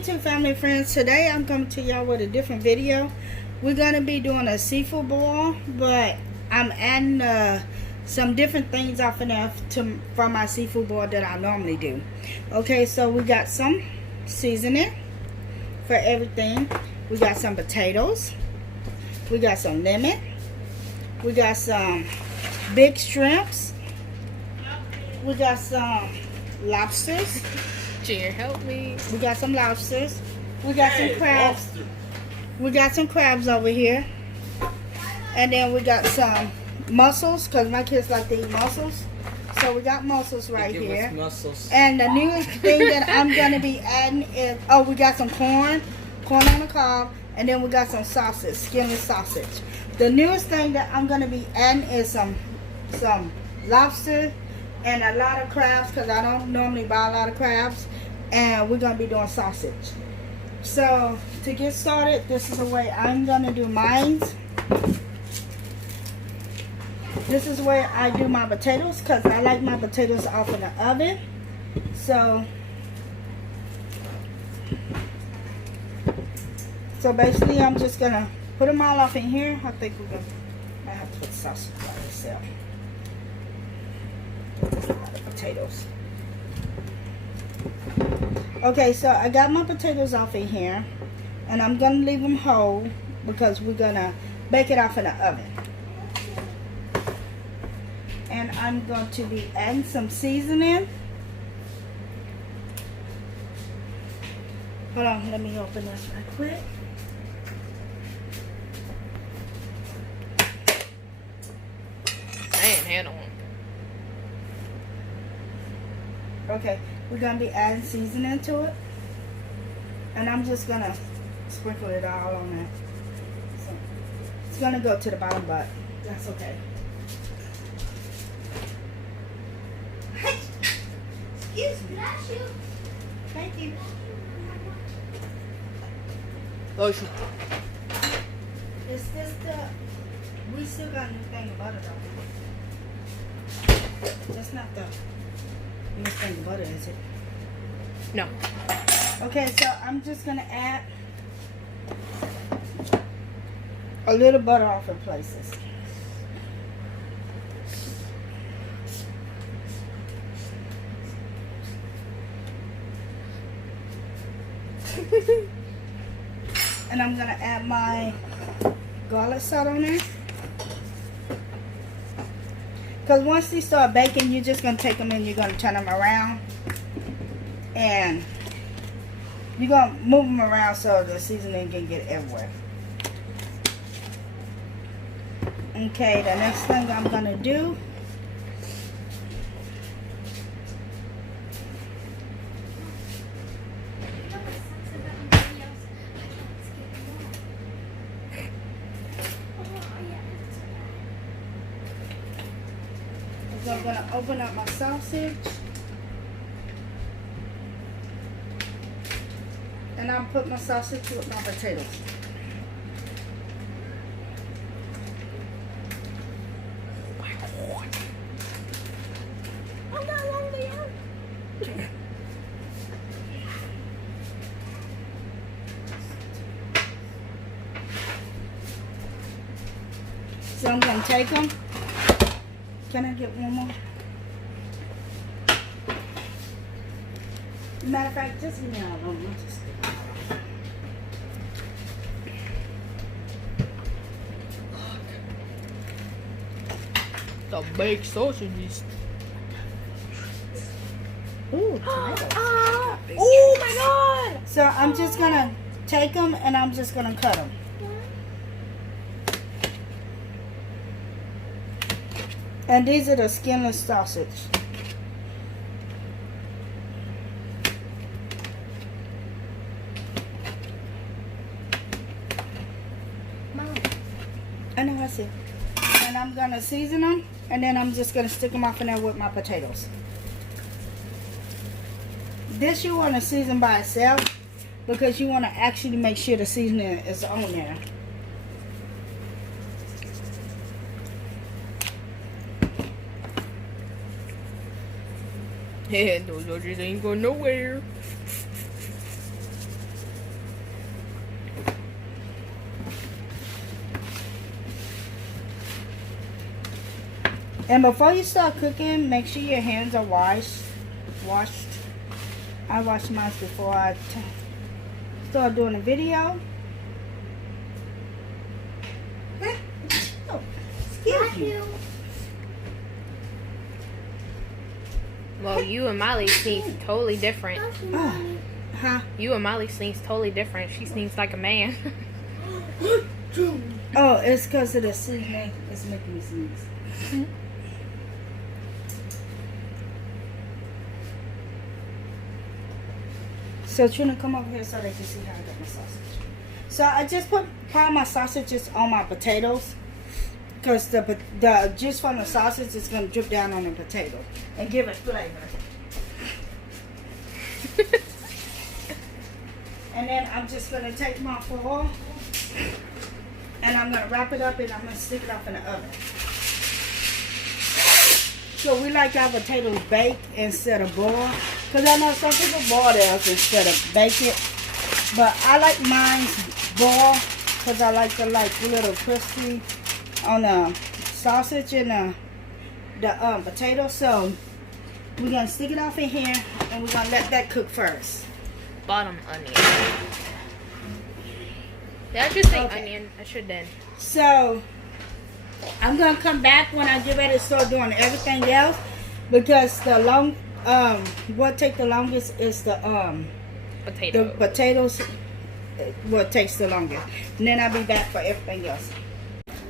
YouTube family friends, today I'm coming to y'all with a different video. We're going to be doing a seafood boil, but I'm adding some different things off enough from my seafood boil that I normally do. Okay, so we got some seasoning for everything. We got some potatoes. We got some lemon. We got some big shrimps. We got some lobsters. Junior, help me. We got some lobsters. We got some crabs. We got some crabs over here. And then we got some mussels, because my kids like to eat mussels. So we got mussels right here. And the newest thing that I'm going to be adding is, oh, we got some corn on the cob. And then we got some sausage, skinless sausage. The newest thing that I'm going to be adding is some lobster and a lot of crabs, because I don't normally buy a lot of crabs. And we're going to be doing sausage. So to get started, this is the way I'm going to do mine. This is where I do my potatoes, because I like my potatoes off in the oven. So basically I'm just going to put them all off in here. I think I have to put sausage by itself. Potatoes. Okay, so I got my potatoes off in here, and I'm gonna leave them whole because we're gonna bake it off in the oven. And I'm going to be adding some seasoning. Hold on, let me open this right quick. I ain't handle them. Okay, we're going to be adding seasoning to it. And I'm just going to sprinkle it all on there. So it's going to go to the bottom, but that's okay. Hey! Excuse me. Thank you. Lotion. Is this we still got a new thing of butter though. That's not the new thing of butter, is it? No. Okay, so I'm just gonna add a little butter off in places. And I'm gonna add my garlic salt on there. Because once these start baking, you're just gonna take them and you're gonna turn them around. And you're gonna move them around so the seasoning can get everywhere. Okay, the next thing I'm gonna do, I'm gonna open up my sausage. And I'll put my sausage with my potatoes. I'm not lonely yet. So I'm gonna take them. Can I get one more? Matter of fact, just give me all of them. The baked sausages. Ooh, tomatoes. Oh my god! So I'm just gonna take them and I'm just gonna cut them. And these are the skinless sausage. Mom. I know, I see. And I'm going to season them. And then I'm just going to stick them off in there with my potatoes. This you want to season by itself, because you want to actually make sure the seasoning is on there. Yeah, those orgies ain't going nowhere. And before you start cooking, make sure your hands are washed. I wash mine before I start doing a video. Oh, excuse me. Well, you and Molly sneeze totally different. Oh, huh? You and Molly sneeze totally different. She sneezes like a man. Oh, it's because of the seasoning. It's making me sneeze. So Trina, come over here so they can see how I got my sausage. So I just put part of my sausages on my potatoes because the juice from the sausage is going to drip down on the potato and give it flavor. And then I'm just going to take my foil and I'm going to wrap it up and I'm going to stick it up in the oven. So we like our potatoes baked instead of boiled. Because I know some people boil theirs instead of bake it. But I like mine boiled because I like the little crispy on the sausage and the potato. So we're going to stick it off in here and we're going to let that cook first. Bottom onion. Did I just say Okay. onion? I should then. So I'm going to come back when I get ready to start doing everything else. Because what take the longest is the potatoes. What takes the longest, and then I'll be back for everything else.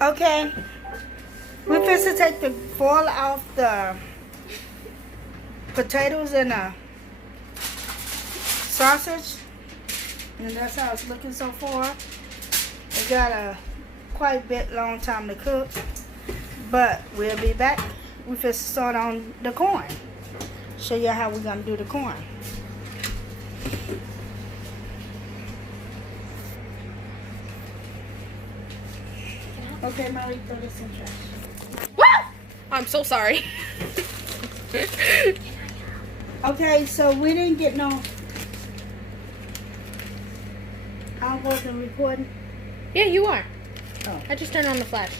Okay, we're supposed to take the foil off the potatoes and the sausage, and that's how it's looking so far. It got a quite a bit long time to cook, but we'll be back. We're supposed to start on the corn. Show you how we're gonna do the corn. Okay, Molly, throw this in trash. Woo! I'm so sorry. Okay, so we didn't get no. I wasn't recording. Yeah, you are. Oh. I just turned on the flash.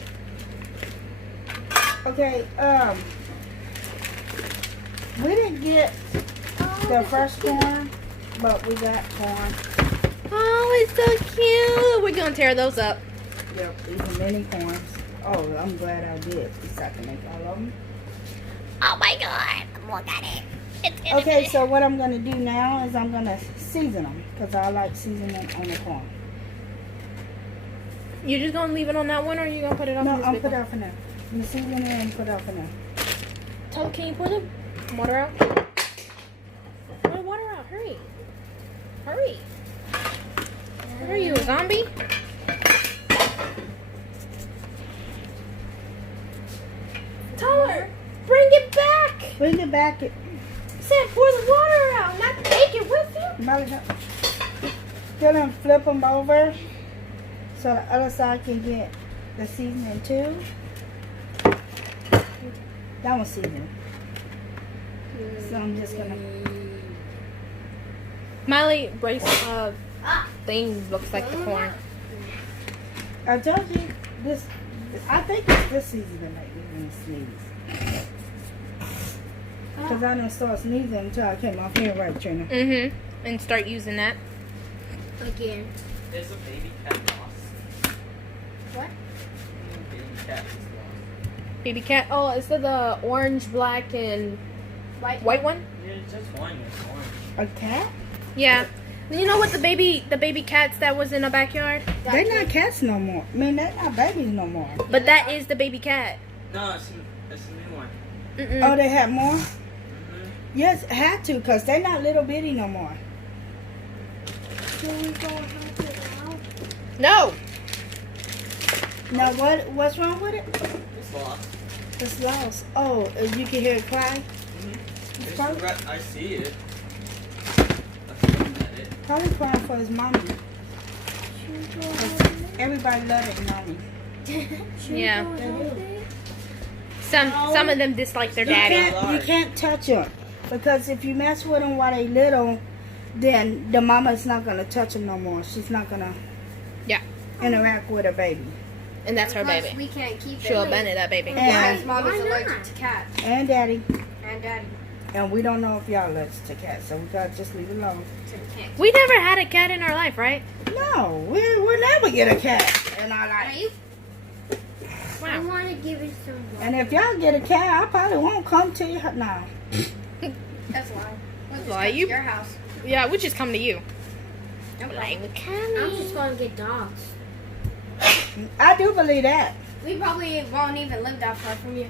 Okay, we didn't get the first corn, but we got corn. Oh, it's so cute. We're gonna tear those up. Yep, these are mini corns. Oh, I'm glad I did. So I can make all of them. Oh my god! Look at it. It's Okay, so what I'm gonna do now is I'm gonna season them because I like seasoning on the corn. You just gonna leave it on that one, or you gonna put it on No, this I'll big put it one? off in there. You season it and put it off in there. Tell, can you pour the water out? Pour the water out. Hurry. Hurry. What are you, a zombie? Tell her. Bring it back. Bring it back. Said pour the water out, not take it with you. Molly, Then and flip them over so the other side can get the seasoning too. That one's seasoned. So I'm just gonna. Miley, brace thing looks like the corn. I told you this. I think it's this season that make me sneeze. Because I didn't start sneezing until I came off here, right, Trina? Mm-hmm. And start using that. Again. There's a baby cat lost. What? Baby cat is lost. Baby cat. Oh, is it the orange, black, and white one? Yeah, it's just one. It's orange. A cat? Yeah. You know what the baby cats that was in the backyard? They're not cats no more. I mean, they're not babies no more. But that is the baby cat. No, it's a new one. Mm-mm. Oh, they have more? Mm-hmm. Yes, had to, because they're not little bitty no more. Can we go help it out? No. Now, what's wrong with it? It's lost. It's lost. Oh, you can hear it cry? Mm-hmm. It's probably- I see it. I'm looking at it. Probably crying for his mommy. Should we go help it? Everybody loves his mommy. Should Yeah. we go help it? Some of them dislike their You daddy. can't touch them. Because if you mess with them while they little, then the mama's not going to touch them no more. She's not going to Yeah. interact with her baby. And that's her Plus, baby. we can't keep it. She'll abandon that baby. And- His mom is Why allergic not? to cats. And daddy. And daddy. And we don't know if y'all allergic to cats, so we gotta just leave it alone. So we can't. We never had a cat in our life, right? No, we'll never get a cat in our Are life. you? I Wow. want to give it some water. And if y'all get a cat, I probably won't come to you. Nah. That's a lie. We'll just Lie, come to you- your house. Yeah, we just come to you. Okay. Like, I'm just going to get dogs. I do believe that. We probably won't even live that far from you.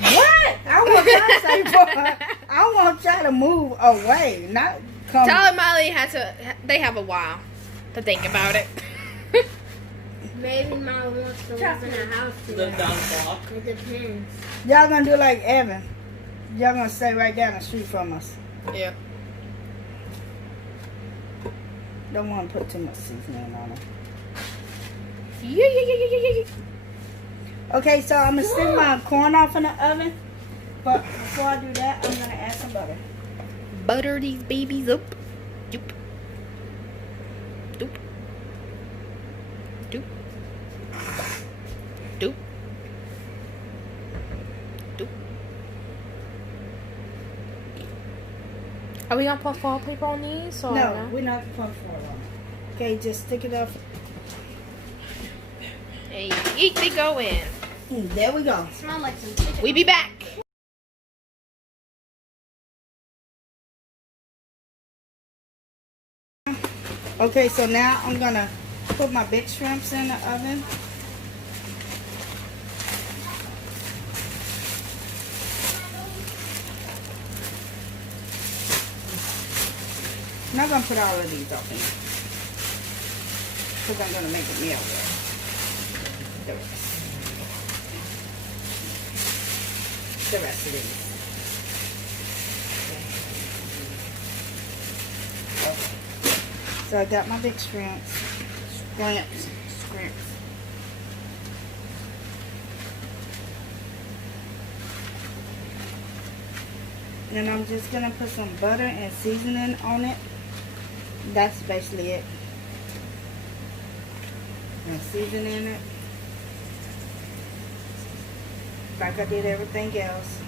What? I want y'all to say, boy, I want y'all to move away, not come. Tyler and Miley they have a while to think about it. Maybe Mom wants to live in a house Live together. down the block. It depends. Y'all gonna do like Evan. Y'all gonna stay right down the street from us. Yeah. Don't want to put too much seasoning on it. Yeah. Okay, so I'm gonna stick my corn off in the oven. But before I do that, I'm gonna add some butter. Butter these babies up. Doop. Doop. Doop. Doop. Doop. Are we gonna put foil paper on these? Or No, we're not putting foil on it. Okay, just stick it up. Hey, yeet, they go in. There we go. Smell like some chicken. We be back. Okay, so now I'm gonna put my big shrimps in the oven. I'm not gonna put all of these up in because I'm gonna make a meal with the rest of these. Okay. So I got my big shrimps. Shrimps. And I'm just gonna put some butter and seasoning on it. That's basically it. And seasoning it like I did everything else.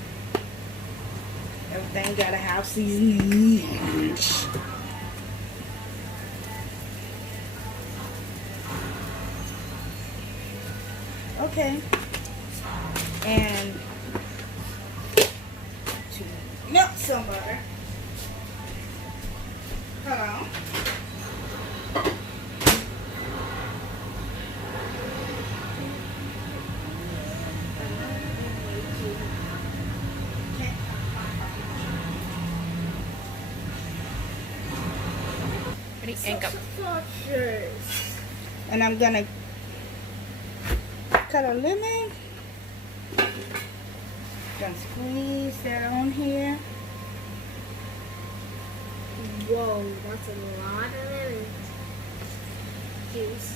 Everything gotta have seasoning. Okay. And to melt some butter. Hold on. Ready? And go. Saucers. And I'm gonna cut a lemon. Gonna squeeze that on here. Whoa, that's a lot of lemon juice.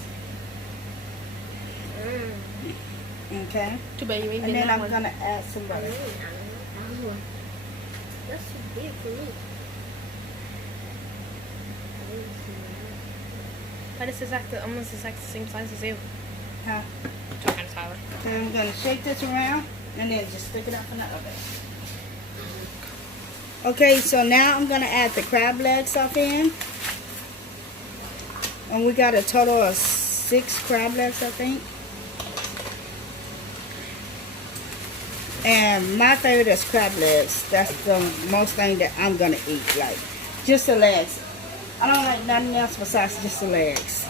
Okay. Too bad you ain't And getting then that I'm one. gonna add some butter. That's too big for me. But it's almost exactly the same size as you. Huh? Talking to Tyler. Then I'm gonna shake this around and then just stick it up in the oven. Okay, so now I'm gonna add the crab legs off in. And we got a total of 6 crab legs, I think. And my favorite is crab legs. That's the most thing that I'm gonna eat. Like, just the legs. I don't like nothing else besides just the legs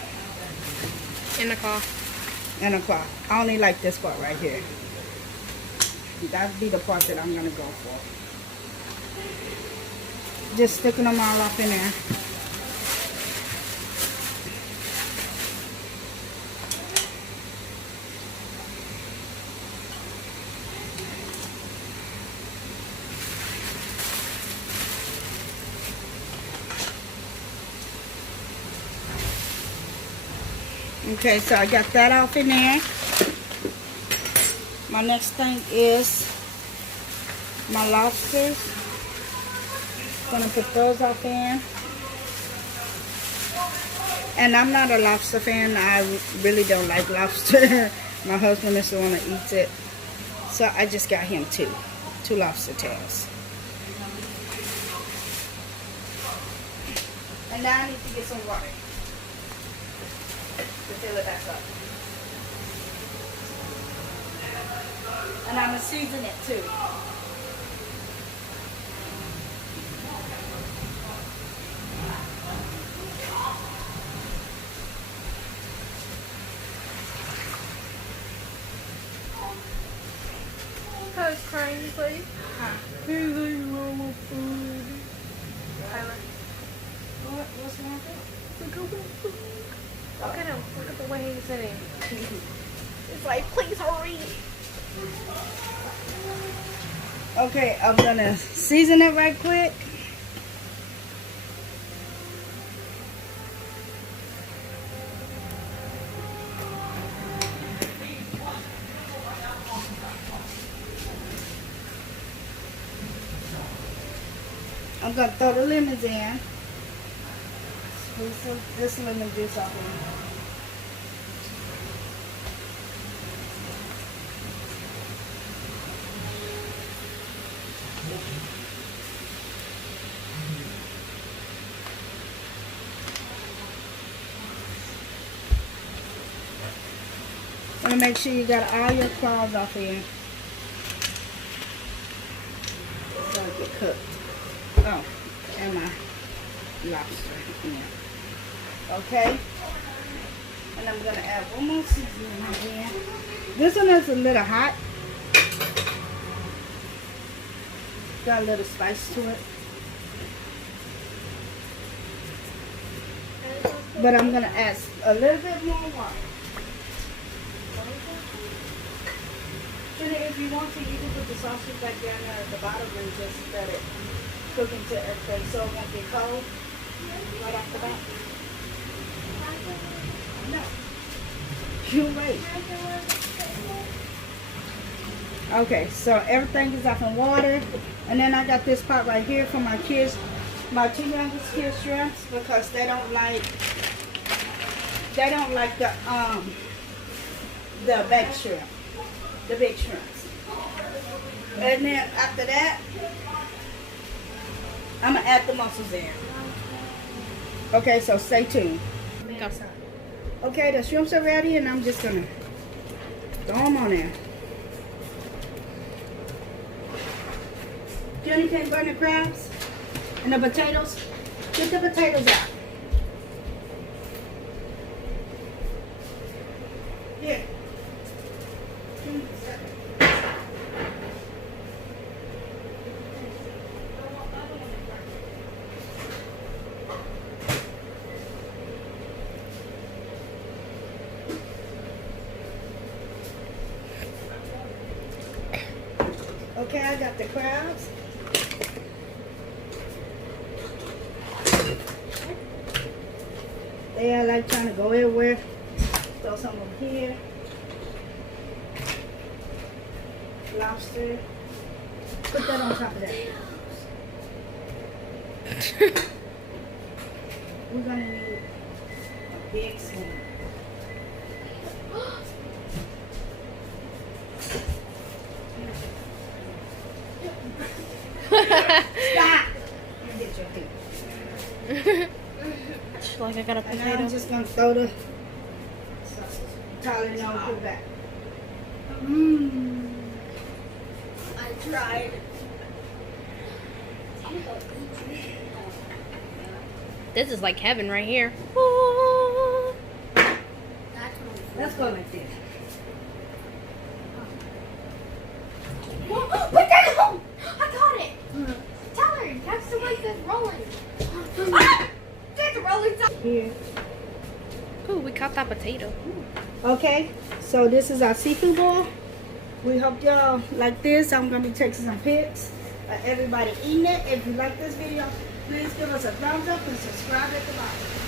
In the car. and the claw. I only like this part right here. That'd be the part that I'm gonna go for. Just sticking them all up in there. Okay, so I got that off in there. My next thing is my lobsters. Gonna put those off in. And I'm not a lobster fan. I really don't like lobster. My husband is the one that eats it. So I just got him two lobster tails. And now I need to get some water to fill it back up. And I'm going to season it too. Who's crying, please? He's eating all my food. What's wrong with Look at him. Look at the way he's sitting. He's like, please hurry. Okay, I'm gonna season it right quick. I'm gonna throw the lemons in. Squeeze this lemon juice off in. Want to make sure you got all your claws off here. So it get cooked. Oh, and my lobster. Yeah. Okay. And I'm gonna add one more seasoning again. This one is a little hot. Got a little spice to it. But I'm gonna add a little bit more water. If you want to, you can put the sausage back down there at the bottom and just let it cook into everything so it won't get cold right off the bat. No. You wait. Okay, so everything is off in water. And then I got this pot right here for my kids, my two youngest kids shrimps, because they don't like the baked shrimp. The big shrimps. And then after that, I'm going to add the mussels in. Okay, so stay tuned. Go. Okay, the shrimps are ready and I'm just going to throw them on there. Jenny, can you burn the crabs and the potatoes? Get the potatoes out. Here. Okay, I got the crabs. They are like trying to go everywhere. Throw some over here. Lobster. Put that on top of that. We're gonna need a big spoon. Stop! You get your feet. Just like I got a And now I'm potato. just gonna throw the Tylenol, put it back. I tried. This is like heaven right here. Let's go like this. Put that home! I got it! Tell her, that's the one that's rolling. Ah! That's rolling. Here. Ooh, we caught that potato. Okay, so this is our seafood boil. We hope y'all like this. I'm gonna be taking some pics of everybody eating it. If you like this video, please give us a thumbs up and subscribe at the bottom.